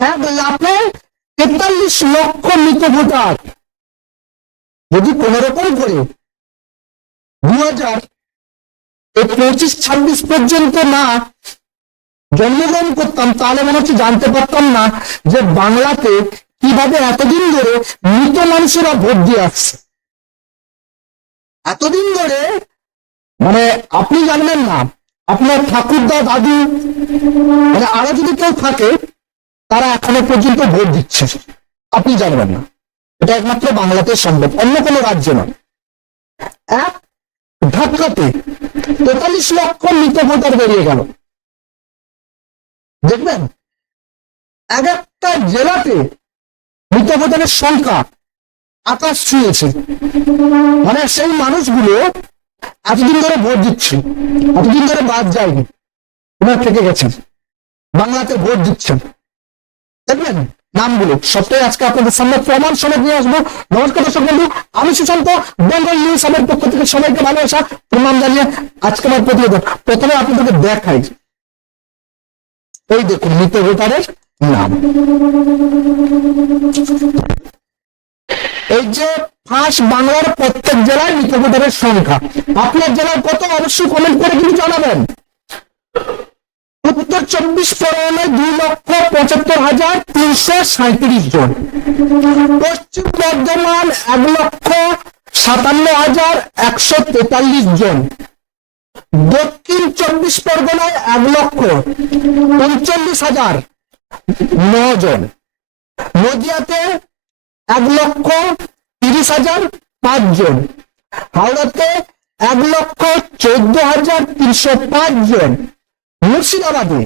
এক লাখে তেতাল্লিশ লক্ষ মৃত ভোটার। যদি রকম করে দু হাজার পঁচিশ, ছাব্বিশ পর্যন্ত না জন্মগ্রহণ করতাম, তাহলে মনে হচ্ছে জানতে পারতাম না যে বাংলাতে কীভাবে এতদিন ধরে মৃত মানুষেরা ভোট দিয়ে আসছে। এতদিন ধরে মানে আপনি জানবেন না, আপনার ঠাকুরদা দাদু মানে আরও যদি কেউ থাকে তারা এখনও পর্যন্ত ভোট দিচ্ছে। আপনি জানবেন না। এটা একমাত্র বাংলাতে সম্ভব, অন্য কোনো রাজ্যে নয়। এক ধাক্কাতে তেতাল্লিশ লক্ষ মৃত ভোটার বেরিয়ে গেল। দেখবেন? এক একটা জেলাতে মৃত ভোটারের সংখ্যা আকাশ ছুঁয়েছে। মানে সেই মানুষগুলো এতদিন ধরে ভোট দিচ্ছে। এতদিন ধরে বাদ যায়নি। ওনার থেকে গেছেন বাংলাতে ভোট দিচ্ছেন দেখবেন? নামগুলো। সবটাই আজকে আপনাদের সামনে প্রমাণ সমেত নিয়ে আসব। নমস্কার দর্শক বন্ধু, আমি সুশান্ত বেঙ্গল নিউজ আমার পক্ষ থেকে সবাইকে ভালোবাসা, প্রণাম জানিয়ে আজকে আমার প্রতিবেদন। প্রথমে আপনাদেরকে দেখাই। এই দেখুন মৃত ভোটারের নাম। এই যে ফার্স্ট বাংলার প্রত্যেক জেলায় মৃত ভোটারের সংখ্যা। আপনার জেলার কত? অবশ্যই কমেন্ট করে কিন্তু জানাবেন। উত্তর চব্বিশ পরগনায় দুই পঁচাত্তর হাজার তিনশো সাঁত্রিশ জন। পশ্চিম বর্ধমান এক লক্ষ সাতান্ন হাজার একশো তেতাল্লিশ জন। দক্ষিণ চব্বিশ পরগনায় এক লক্ষ উনচল্লিশ হাজার ন জন। নদিয়াতে এক লক্ষ তিরিশ হাজার পাঁচ জন। হাওড়াতে এক লক্ষ চোদ্দ হাজার তিনশো পাঁচ জন। মুর্শিদাবাদে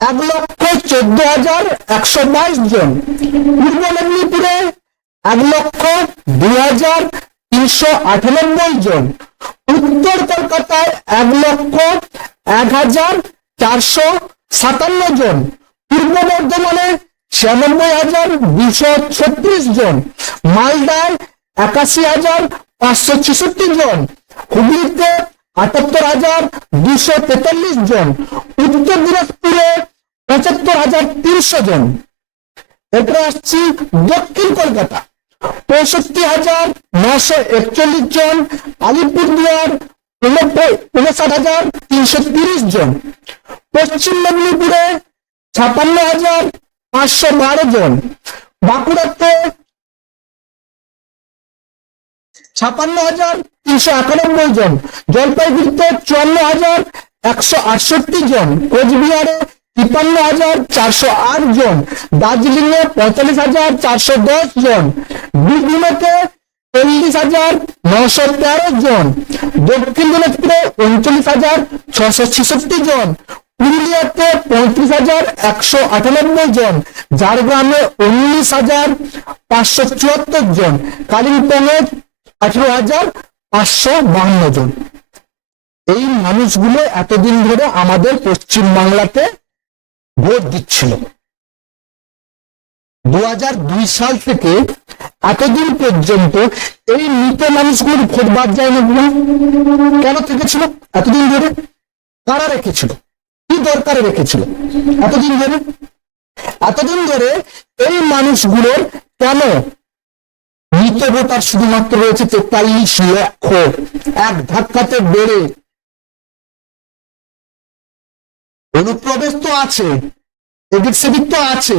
এক লক্ষ চোদ্দ হাজার একশো বাইশ জন। পূর্ব মেদিনীপুরে এক লক্ষ দুই হাজার তিনশো আটানব্বই জন। উত্তর কলকাতায় এক লক্ষ এক হাজার চারশো সাতান্ন জন। পূর্ব বর্ধমানে ছিয়ানব্বই হাজার দুশো ছত্রিশ জন। মালদায় একাশি হাজার পাঁচশো ছেষট্টি জন। হুগলিতে আটাত্তর হাজার দুশো তেতাল্লিশ জন। উত্তর দিনাজপুরে পঁচাত্তর হাজার তিনশো জন। এরপরে আসছি দক্ষিণ কলকাতা। পঁয়ষট্টি হাজার নশো একচল্লিশ জন। আলিপুরদুয়ার উনষাট হাজার তিনশো তিরিশ জন। পশ্চিম মেদিনীপুরে ছাপান্ন হাজার পাঁচশো বারো জন। বাঁকুড়াতে ছাপান্ন হাজার তিনশো একানব্বই জন। জলপাইগুড়িতে চুয়ান্ন হাজার একশো আটষট্টি জন। কোচবিহারে তিপ্পান্ন হাজার চারশো আট জন দার্জিলিং এ পঁয়তাল্লিশ হাজার চারশো দশ জন বীরভূমেতে চল্লিশ হাজার নশো তেরো জন, দক্ষিণ দিনাজপুরে উনচল্লিশ হাজার ছশো ছেষট্টি জন, পুরুলিয়াতে পঁয়ত্রিশ হাজার একশো আটানব্বই জন, ঝাড়গ্রামে উনিশ হাজার পাঁচশো চুয়াত্তর জন, কালিম্পংয়ে আঠারো হাজার পাঁচশো বাহান্ন জন। এই মানুষগুলো এতদিন ধরে আমাদের পশ্চিম বাংলাতে ভোট দিচ্ছিল। দু সাল থেকে এতদিন পর্যন্ত এই মৃত মানুষগুলোর ভোট বাদ যায় না কেন? থেকেছিল? এতদিন ধরে? কারা রেখেছিল? কি দরকারে রেখেছিল? এতদিন ধরে? এতদিন ধরে এই মানুষগুলোর কেন মৃত ভোটার শুধুমাত্র রয়েছে তেতাল্লিশ লক্ষ? এক ধাক্কাতে বেড়ে অনুপ্রবেশ তো আছে, এদিক সেদিক তো আছে।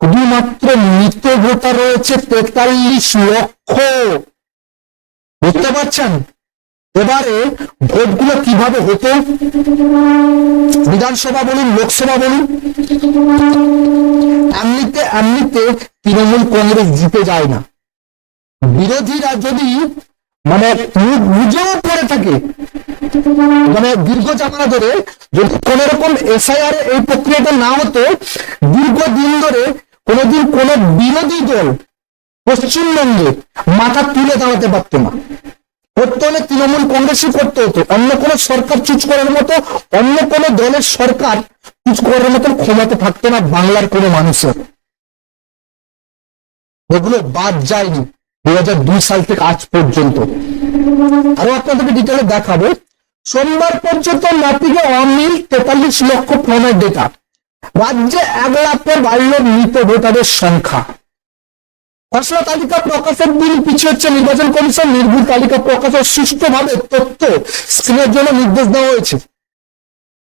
শুধুমাত্র মৃত ভোটার রয়েছে তেতাল্লিশ লক্ষ। বুঝতে পারছেন? এবারে ভোটগুলো কীভাবে হতো? বিধানসভা বলুন, লোকসভা বলুন। এমনিতে এমনিতে তৃণমূল কংগ্রেস জিতে যায় না। বিরোধীরা যদি মানে বুঝেও পড়ে থাকে। মানে দীর্ঘ জামানা ধরে যদি কোন রকম এসআইআর এই প্রক্রিয়াটা না হতো, দীর্ঘদিন ধরে কোনোদিন কোন বিরোধী দল পশ্চিমবঙ্গে মাথা তুলে দাঁড়াতে পারতো না। করতে হলে তৃণমূল কংগ্রেসই করতে হতো। অন্য কোনো সরকার চুজ করার মতো, অন্য কোনো দলের সরকার চুজ করার মতো ক্ষমতা থাকতো না বাংলার কোনো মানুষের। এগুলো বাদ যায়নি। দুই হাজার দুই সাল থেকে আজ পর্যন্ত। আরও আপনাদেরকে ডিটেলে দেখাবো। সোমবার পর্যন্ত ম্যাপিংয়ে অমিল তেতাল্লিশ লক্ষ ফোনের ডেটা রাজ্যে এক লাখের বাড়ল মৃত ভোটারের সংখ্যা। খসড়া তালিকা প্রকাশের দিন পিছিয়ে হচ্ছে নির্বাচন কমিশন। নির্ভুল তালিকা প্রকাশের সুষ্ঠুভাবে তথ্য স্ক্রিনের জন্য নির্দেশ দেওয়া হয়েছে।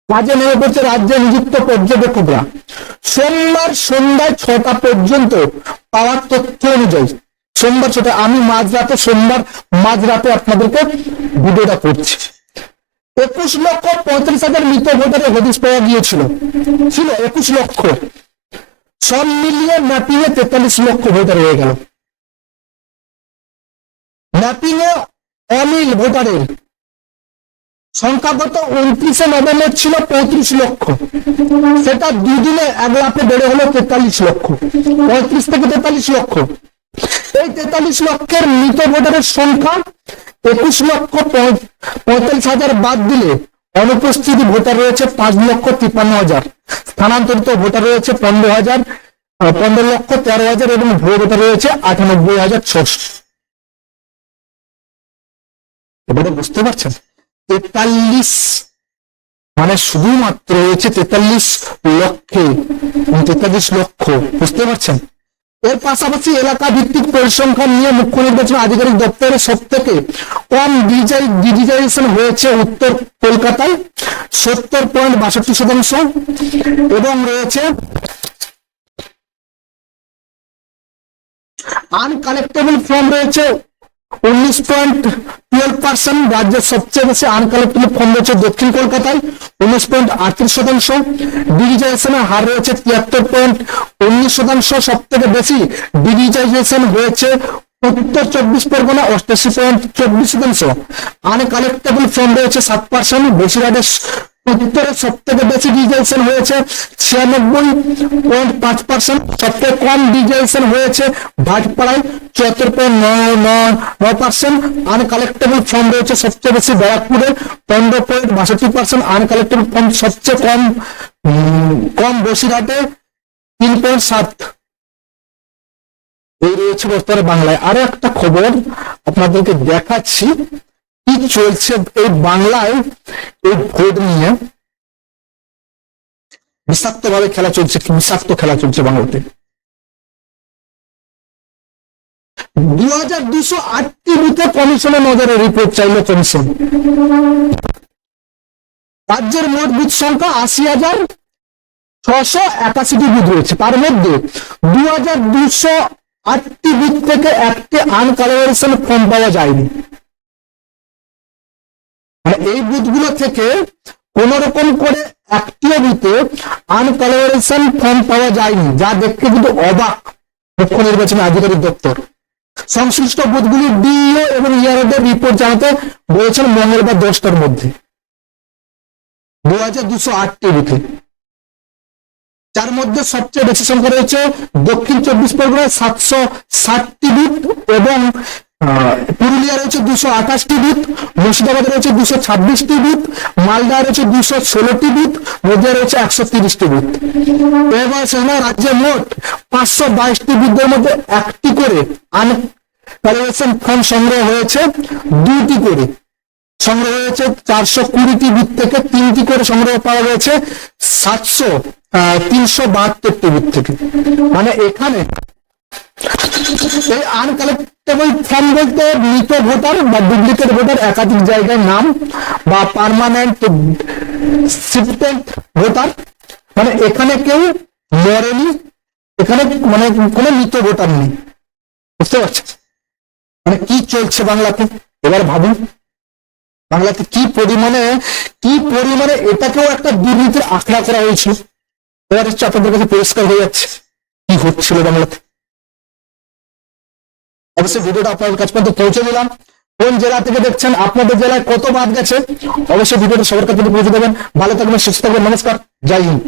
কাজে নেমে পড়ছে রাজ্যে নিযুক্ত পর্যবেক্ষকরা। সোমবার সন্ধ্যায় ছটা পর্যন্ত পাওয়ার তথ্য অনুযায়ী সোমবার ছটা আমি মাঝরাতে সোমবার মাঝরাতে আপনাদেরকে ভিডিওটা করছি। একুশ লক্ষ পঁয়ত্রিশ হাজার মৃত ভোটারের হদিস পাওয়া গিয়েছিল। ছিল একুশ লক্ষ। সব মিলিয়ে ম্যাপিং এ তেতাল্লিশ লক্ষ ভোটার হয়ে গেল। ম্যাপিং এ অমিল ভোটারের সংখ্যাগত উনত্রিশে নভেম্বর ছিল পঁয়ত্রিশ লক্ষ। সেটা দুদিনে এক লাখে বেড়ে হলো তেতাল্লিশ লক্ষ। পঁয়ত্রিশ থেকে তেতাল্লিশ লক্ষ। এই তেতাল্লিশ লক্ষের মৃত ভোটারের সংখ্যা একুশ লক্ষ পঁয়তাল্লিশ হাজার বাদ দিলে অনুপস্থিত ভোটার রয়েছে পাঁচ লক্ষ তিপ্পান্ন হাজার। স্থানান্তরিত ভোটার রয়েছে পনেরো হাজার পনেরো লক্ষ তেরো হাজার এবং ভুয়ো ভোটার রয়েছে আটানব্বই হাজার ছশো। এবারে বুঝতে পারছেন? তেতাল্লিশ মানে শুধুমাত্র রয়েছে তেতাল্লিশ লক্ষে, তেতাল্লিশ লক্ষ, বুঝতে পারছেন? এর পাশাপাশি এলাকা ভিত্তিক পরিসংখ্যান নিয়ে মুখ্য নির্বাচন আধিকারিক দপ্তরের সব থেকে কম ডিজিটাইজেশন হয়েছে উত্তর কলকাতায় সত্তর পয়েন্ট বাষট্টি শতাংশ এবং রয়েছে আনকালেক্টেবল ফর্ম রয়েছে উনিশ পয়েন্ট টুয়েলভ পার্সেন্ট রাজ্যের সবচেয়ে বেশি আনকালেক্টেবল ফর্ম রয়েছে দক্ষিণ কলকাতায়, উনিশ পয়েন্ট আটত্রিশ শতাংশ। ডিজিটাইজেশনের হার রয়েছে তিয়াত্তর পয়েন্ট উনিশ শতাংশ। সব থেকে বেশি ডিজিটাইজেশন হয়েছে উত্তর চব্বিশ পরগনা, অষ্টাশি পয়েন্ট চব্বিশ শতাংশ। আনকালেক্টেবল ফর্ম রয়েছে সাত পার্সেন্ট বসিরহাটের উত্তরে সব থেকে বেশি ডিজিটাইজেশন হয়েছে, ছিয়ানব্বই পয়েন্ট পাঁচ পার্সেন্ট সব থেকে কম ডিজিটাইজেশন হয়েছে ভাটপাড়ায় চুয়াত্তর পয়েন্ট নয় পার্সেন্ট আনকালেক্টেবল ফর্ম রয়েছে সবচেয়ে বেশি ব্যারাকপুরে, পনেরো পয়েন্ট বাষট্টি পার্সেন্ট আনকালেক্টেবল ফর্ম সবচেয়ে কম কম বসিরহাটে, তিন পয়েন্ট সাত। এই রয়েছে বর্তমানে বাংলায়। আরও একটা খবর আপনাদেরকে দেখাচ্ছি। কি চলছে এই বাংলায়, এই ভোট নিয়ে? বিষাক্ত ভাবে খেলা চলছে বিষাক্ত খেলা চলছে বাংলাতে। দু হাজার দুশো আটটি বুথে কমিশনের নজরে রিপোর্ট চাইল কমিশন। রাজ্যের মোট বুথ সংখ্যা আশি হাজার ছশো একাশিটি বুথ রয়েছে। তার মধ্যে দু হাজার দুশো আটটি বুথ থেকে একটি আনকালারেশন ফর্ম পাওয়া যায়নি। মানে এই বুথগুলো থেকে কোন রকম করে একটিও বুথে আনকালারেশন ফর্ম পাওয়া যায়নি, যা দেখতে কিন্তু অবাক মুখ্য নির্বাচন আধিকারিক দপ্তর। সংশ্লিষ্ট বুথগুলি ডিইও এবং ইয়ারদের রিপোর্ট জানাতে বলেছেন মঙ্গলবার দশটার মধ্যে। দু হাজার দুশো আটটি বুথে। যার মধ্যে সবচেয়ে বেশি সংখ্যা রয়েছে দক্ষিণ চব্বিশ পরগনায় সাতশো ষাটটি বুথ এবং পুরুলিয়া রয়েছে দুশো আঠাশটি বুথ, মুর্শিদাবাদে রয়েছে দুশো ছাব্বিশটি বুথ, মালদা রয়েছে দুশো ষোলোটি বুথ নদিয়া রয়েছে একশো তিরিশটি বুথ। এবার সেখানে রাজ্যে মোট পাঁচশো বাইশটি বুথের মধ্যে একটি করে আনকালেশন ফর্ম সংগ্রহ হয়েছে দুটি করে। সংগ্রহ হয়েছে চারশো কুড়িটি বুথ থেকে তিনটি করে সংগ্রহ পাওয়া গেছে, সাতশো, আহ, তিনশো বাহাত্তরটি বুথ থেকে। মানে এখানে এই আনকালেক্টেবল ফর্ম বলতে মৃত ভোটার বা ডুপ্লিকেট ভোটার একাধিক জায়গায় নাম বা পার্মানেন্ট সিপটেন্ট ভোটার। মানে এখানে কেউ মরেনি, এখানে মানে কোনো মৃত ভোটার নেই। বুঝতে পারছেন? মানে কি চলছে বাংলাতে? এবার ভাবুন, বাংলাতে কি পরিমাণে কি পরিমাণে এটাকেও একটা দুর্নীতির আখড়া করা হয়েছিল। এবার হচ্ছে আপনাদের কাছে পরিষ্কার হয়ে যাচ্ছে। কি হচ্ছিল বাংলাতে? অবশ্যই ভিডিওটা আপনাদের কাছ পর্যন্ত পৌঁছে দিলাম। কোন জেলা থেকে দেখছেন, আপনাদের জেলায় কত বাদ গেছে, অবশ্যই ভিডিওটা সবার কাছে পৌঁছে দেবেন। ভালো থাকবেন, সুস্থ থাকবেন, নমস্কার, জয় হিন্দ।